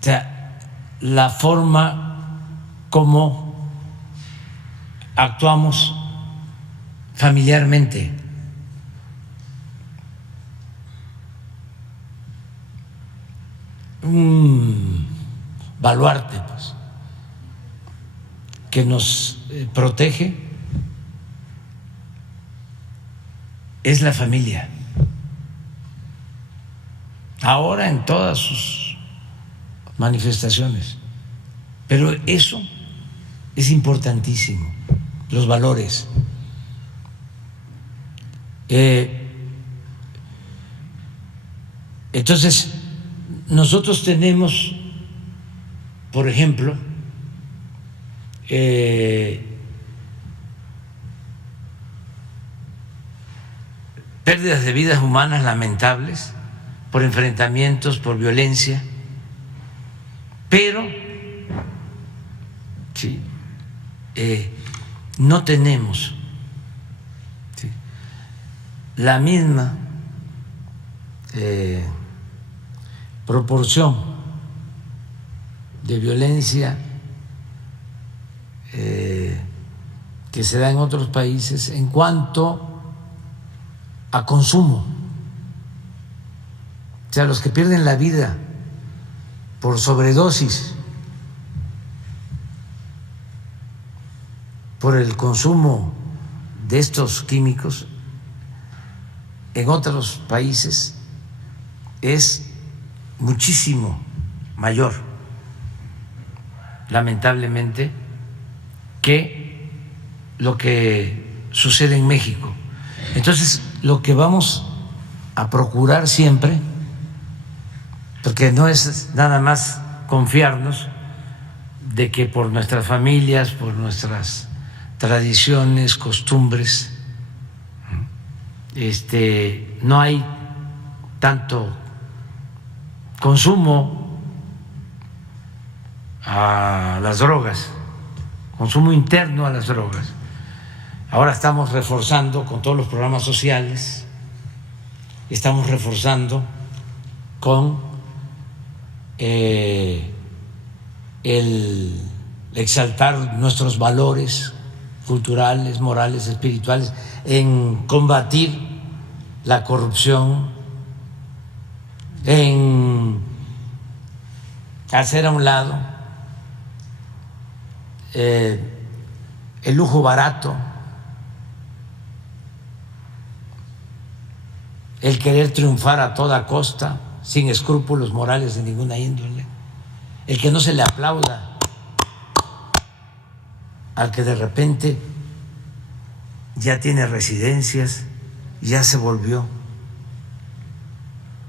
o sea, la forma como actuamos familiarmente. Un baluarte, pues, que nos protege es la familia. Ahora en todas sus manifestaciones, pero eso es importantísimo, los valores. Entonces, nosotros tenemos, por ejemplo, pérdidas de vidas humanas lamentables por enfrentamientos, por violencia, pero sí, no tenemos, sí, la misma proporción de violencia que se da en otros países en cuanto a consumo. O sea, los que pierden la vida por sobredosis, por el consumo de estos químicos, en otros países es muchísimo mayor, lamentablemente, que lo que sucede en México. Entonces, lo que vamos a procurar siempre, porque no es nada más confiarnos de que por nuestras familias, por nuestras tradiciones, costumbres, no hay tanto consumo a las drogas, consumo interno a las drogas. Ahora estamos reforzando con todos los programas sociales, estamos reforzando con el exaltar nuestros valores culturales, morales, espirituales, en combatir la corrupción, en hacer a un lado el lujo barato, el querer triunfar a toda costa, sin escrúpulos morales de ninguna índole, el que no se le aplauda al que de repente ya tiene residencias, ya se volvió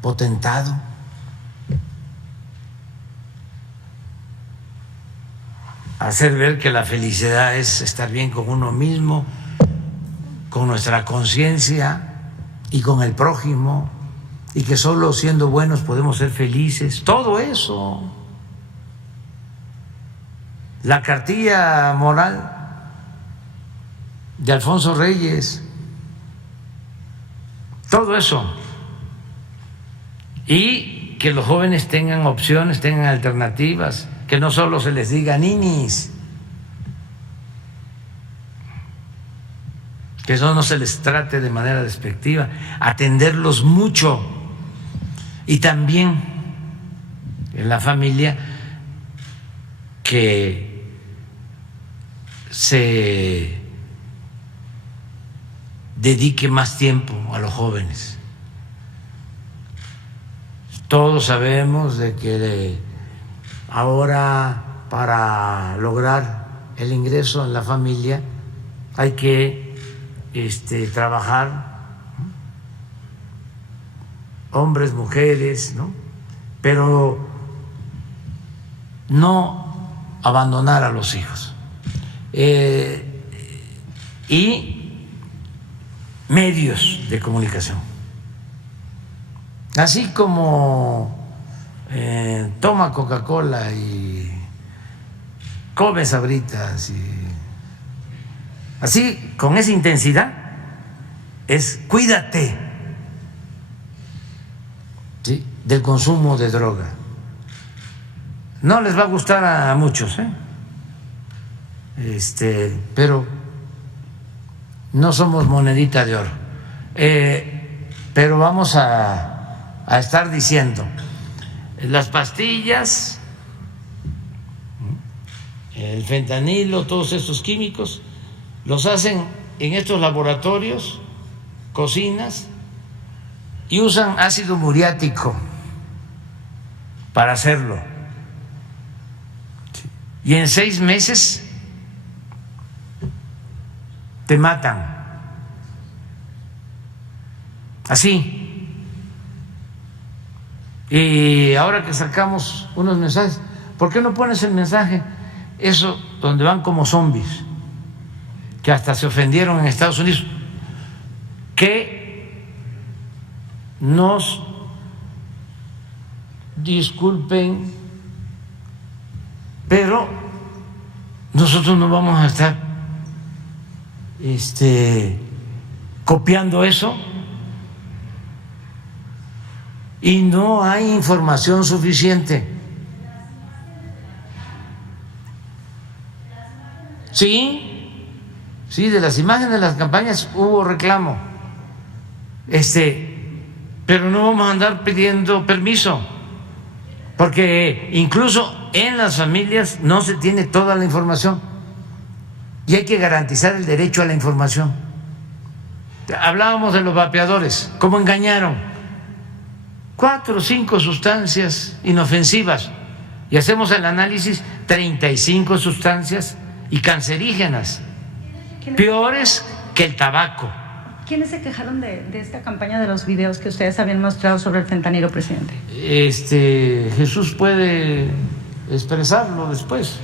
potentado. Hacer ver que la felicidad es estar bien con uno mismo, con nuestra conciencia y con el prójimo, y que solo siendo buenos podemos ser felices. Todo eso. La cartilla moral de Alfonso Reyes, todo eso. Y que los jóvenes tengan opciones, tengan alternativas, que no solo se les diga ninis, que eso no se les trate de manera despectiva, atenderlos mucho. Y también en la familia que se dedique más tiempo a los jóvenes. Todos sabemos de que ahora para lograr el ingreso en la familia hay que trabajar, hombres, mujeres, ¿no? Pero no abandonar a los hijos. Y medios de comunicación. Así como toma Coca-Cola y come Sabritas, y así con esa intensidad es cuídate, ¿sí?, del consumo de droga. No les va a gustar a muchos, pero no somos monedita de oro. Pero vamos a estar diciendo, las pastillas, el fentanilo, todos estos químicos, los hacen en estos laboratorios, cocinas, y usan ácido muriático para hacerlo. Y en 6 meses te matan. Así. Y ahora que sacamos unos mensajes, ¿por qué no pones el mensaje? Eso donde van como zombies, que hasta se ofendieron en Estados Unidos, que nos disculpen, pero nosotros no vamos a estar copiando eso, y no hay información suficiente. Sí, de las imágenes de las campañas hubo reclamo, pero no vamos a andar pidiendo permiso, porque incluso en las familias no se tiene toda la información y hay que garantizar el derecho a la información. Hablábamos de los vapeadores, cómo engañaron, 4 o 5 sustancias inofensivas y hacemos el análisis, 35 sustancias y cancerígenas, peores que el tabaco. ¿Quiénes se quejaron de esta campaña de los videos que ustedes habían mostrado sobre el fentanilo, presidente? Jesús puede expresarlo después.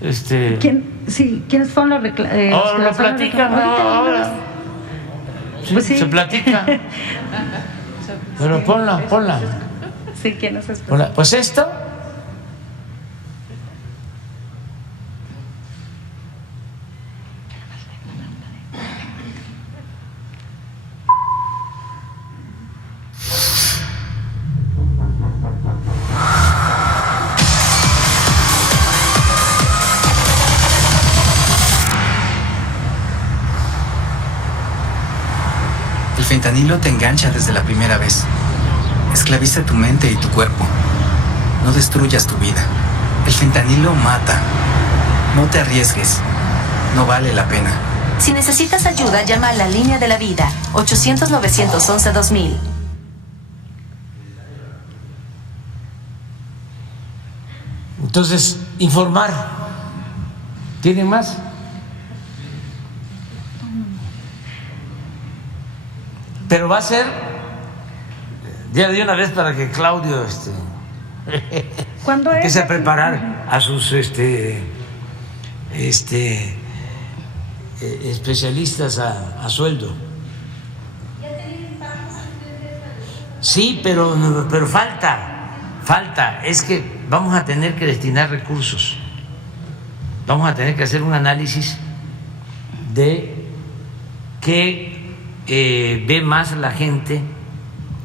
¿Quiénes fueron los reclamos? Ahora lo platican, ahora. Sí, Pues sí. se platica. Pero ponla. Sí, ¿quiénes es? Ponla. Pues esto. El fentanilo te engancha desde la primera vez. Esclaviza tu mente y tu cuerpo. No destruyas tu vida. El fentanilo mata. No te arriesgues. No vale la pena. Si necesitas ayuda, llama a la línea de la vida, 800-911-2000. Entonces, informar. ¿Tienen más? Pero va a ser ya de una vez para que Claudio ¿Cuándo empiece es? a preparar a sus especialistas a sueldo. Sí, pero falta. Es que vamos a tener que destinar recursos. Vamos a tener que hacer un análisis de qué ve más la gente,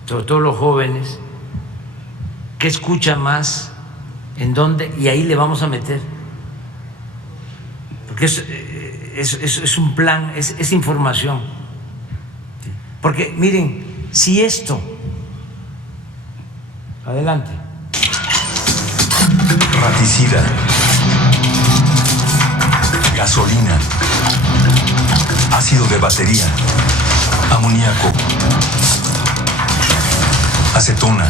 sobre todo los jóvenes, qué escucha más, en dónde, y ahí le vamos a meter. Porque es un plan, es información. Porque miren, si esto, adelante. Raticida, gasolina, ácido de batería, amoníaco, acetona,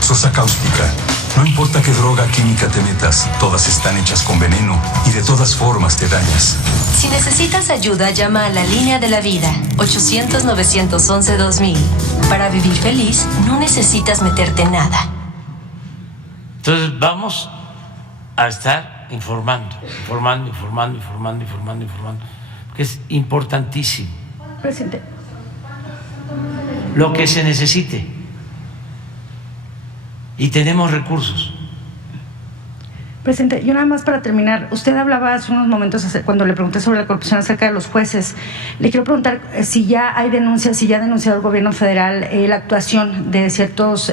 sosa cáustica. No importa qué droga química te metas, todas están hechas con veneno y de todas formas te dañas. Si necesitas ayuda, llama a la línea de la vida, 800-911-2000. Para vivir feliz, no necesitas meterte en nada. Entonces vamos a estar informando, que es importantísimo. Presidente. Lo que se necesite. Y tenemos recursos. Presidente, yo nada más para terminar, usted hablaba hace unos momentos cuando le pregunté sobre la corrupción acerca de los jueces. Le quiero preguntar si ya hay denuncias, si ya ha denunciado el gobierno federal la actuación de ciertos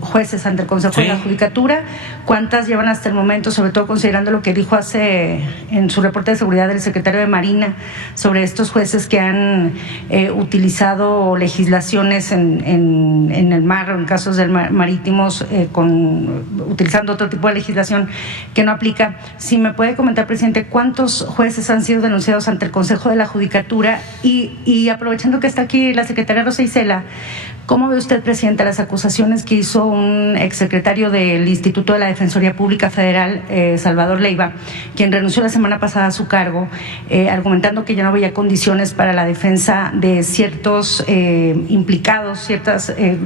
jueces ante el Consejo de la Judicatura. ¿Cuántas llevan hasta el momento, sobre todo considerando lo que dijo en su reporte de seguridad del secretario de Marina sobre estos jueces que han utilizado legislaciones en el mar o en casos marítimos utilizando otro tipo de legislación que no aplica? Si me puede comentar, presidente, ¿cuántos jueces han sido denunciados ante el Consejo de la Judicatura? Y aprovechando que está aquí la secretaria Rosa Isela, ¿cómo ve usted, presidenta, las acusaciones que hizo un exsecretario del Instituto de la Defensoría Pública Federal, Salvador Leiva, quien renunció la semana pasada a su cargo, argumentando que ya no había condiciones para la defensa de ciertos implicados,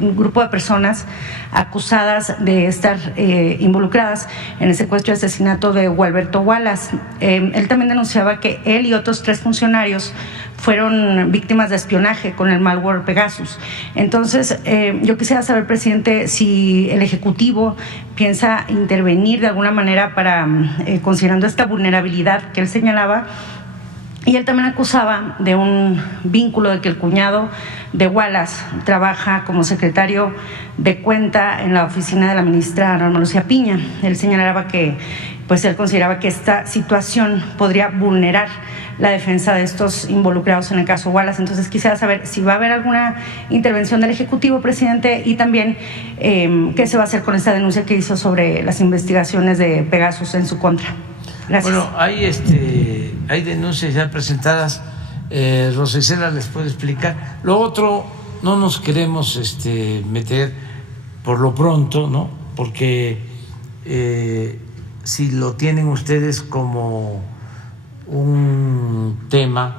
un grupo de personas acusadas de estar involucradas en el secuestro y asesinato de Gualberto Wallace? Él también denunciaba que él y otros 3 funcionarios fueron víctimas de espionaje con el malware Pegasus. Entonces, yo quisiera saber, presidente, si el Ejecutivo piensa intervenir de alguna manera para, considerando esta vulnerabilidad que él señalaba. Y él también acusaba de un vínculo de que el cuñado de Wallace trabaja como secretario de cuenta en la oficina de la ministra Norma Lucía Piña. Él señalaba que, pues él consideraba que esta situación podría vulnerar la defensa de estos involucrados en el caso Wallace. Entonces quisiera saber si va a haber alguna intervención del Ejecutivo, presidente, y también qué se va a hacer con esta denuncia que hizo sobre las investigaciones de Pegasus en su contra. Gracias. Bueno, hay denuncias ya presentadas. Rosa Isela les puede explicar. Lo otro, no nos queremos meter por lo pronto, ¿no? Porque si lo tienen ustedes como un tema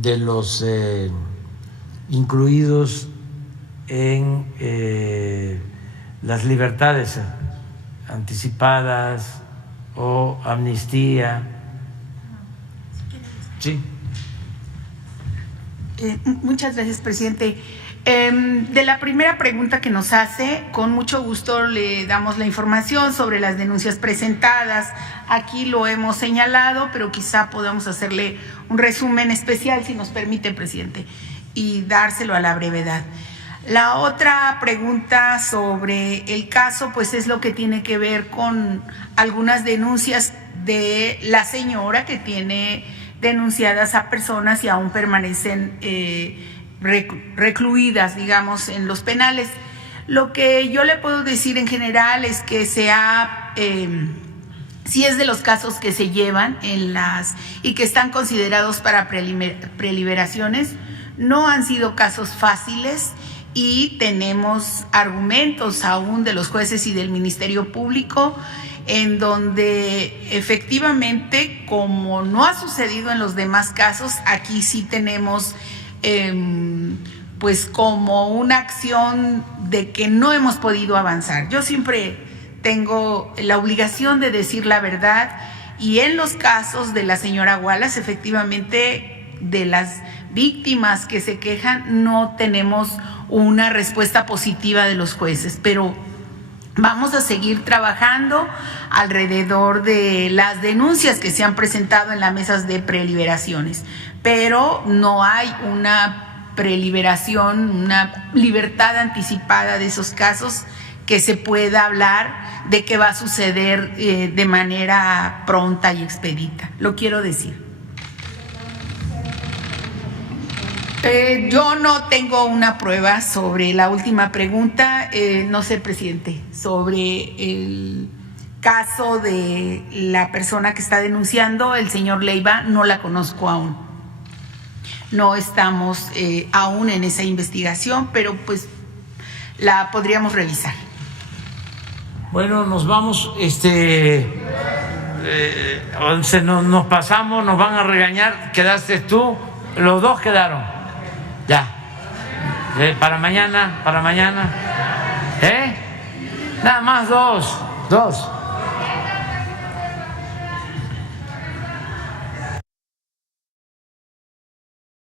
de los incluidos en las libertades anticipadas o amnistía. Sí. Muchas gracias, presidente. De la primera pregunta que nos hace, con mucho gusto le damos la información sobre las denuncias presentadas. Aquí lo hemos señalado, pero quizá podamos hacerle un resumen especial, si nos permite, presidente, y dárselo a la brevedad. La otra pregunta sobre el caso, pues es lo que tiene que ver con algunas denuncias de la señora que tiene denunciadas a personas y aún permanecen recluidas, digamos, en los penales. Lo que yo le puedo decir en general es que sí es de los casos que se llevan y que están considerados para preliberaciones. No han sido casos fáciles y tenemos argumentos aún de los jueces y del Ministerio Público en donde efectivamente, como no ha sucedido en los demás casos, aquí sí tenemos pues como una acción de que no hemos podido avanzar. Yo siempre tengo la obligación de decir la verdad, y en los casos de la señora Wallace, efectivamente, de las víctimas que se quejan, no tenemos una respuesta positiva de los jueces, pero vamos a seguir trabajando alrededor de las denuncias que se han presentado en las mesas de preliberaciones, pero no hay una preliberación, una libertad anticipada de esos casos que se pueda hablar de que va a suceder de manera pronta y expedita. Lo quiero decir. Yo no tengo una prueba sobre la última pregunta, no sé, presidente, sobre el caso de la persona que está denunciando, el señor Leiva, no la conozco aún. No estamos aún en esa investigación, pero pues la podríamos revisar. Bueno, nos vamos, nos pasamos, nos van a regañar, quedaste tú, los dos quedaron. Ya, para mañana, nada más dos.